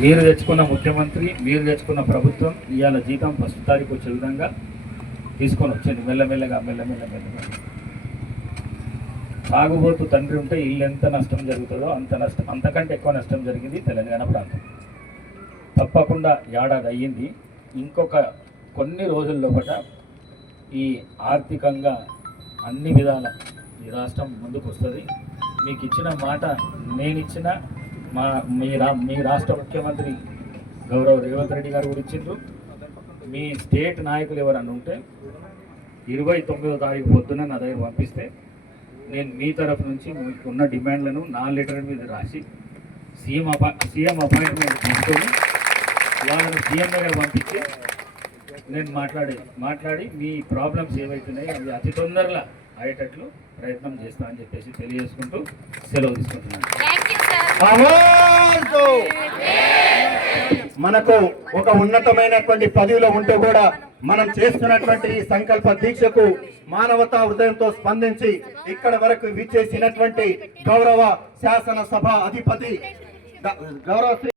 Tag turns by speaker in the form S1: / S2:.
S1: మీరు తెచ్చుకున్న ముఖ్యమంత్రి మీరు తెచ్చుకున్న ప్రభుత్వం ఇవాళ జీతం ఫస్ట్ తారీఖు వచ్చే విధంగా తీసుకొని వచ్చింది మెల్లమెల్లగా మెల్లమెల్ల మెల్లమెల్ల సాగుబోతు తండ్రి ఉంటే ఇల్లు ఎంత నష్టం జరుగుతుందో అంత నష్టం అంతకంటే ఎక్కువ నష్టం జరిగింది తెలంగాణ ప్రాంతం. తప్పకుండా ఏడాది అయ్యింది. ఇంకొక కొన్ని రోజుల్లో కూడా ఈ ఆర్థికంగా అన్ని విధాల ఈ రాష్ట్రం ముందుకు వస్తుంది మీకు ఇచ్చిన మాట నేను ఇచ్చిన మా మీ రా మీ రాష్ట్ర ముఖ్యమంత్రి గౌరవ్ రేవంత్ రెడ్డి గారు కూడా ఇచ్చిండ్రు. మీ స్టేట్ నాయకులు ఎవరన్నా ఉంటే ఇరవై తొమ్మిదో తారీఖు పొద్దున నా దగ్గర పంపిస్తే నేను మీ తరఫు నుంచి మీకు ఉన్న డిమాండ్లను నా లెటర్ మీద రాసి సీఎం అపా సీఎం అపాయింట్మెంట్ తీసుకొని వాళ్ళని సీఎం దగ్గర పంపించి నేను మాట్లాడి మాట్లాడి మీ ప్రాబ్లమ్స్ ఏవైతున్నాయో అవి అతి తొందరగా అయ్యేటట్లు ప్రయత్నం చేస్తా అని చెప్పేసి తెలియజేసుకుంటూ సెలవు తీసుకుంటున్నాను.
S2: మనకు ఒక ఉన్నతమైనటువంటి పదవిలో ఉంటూ కూడా మనం చేస్తున్నటువంటి ఈ సంకల్ప దీక్షకు మానవతా హృదయంతో స్పందించి ఇక్కడ వరకు విచ్చేసినటువంటి గౌరవ శాసనసభ అధిపతి గౌరవ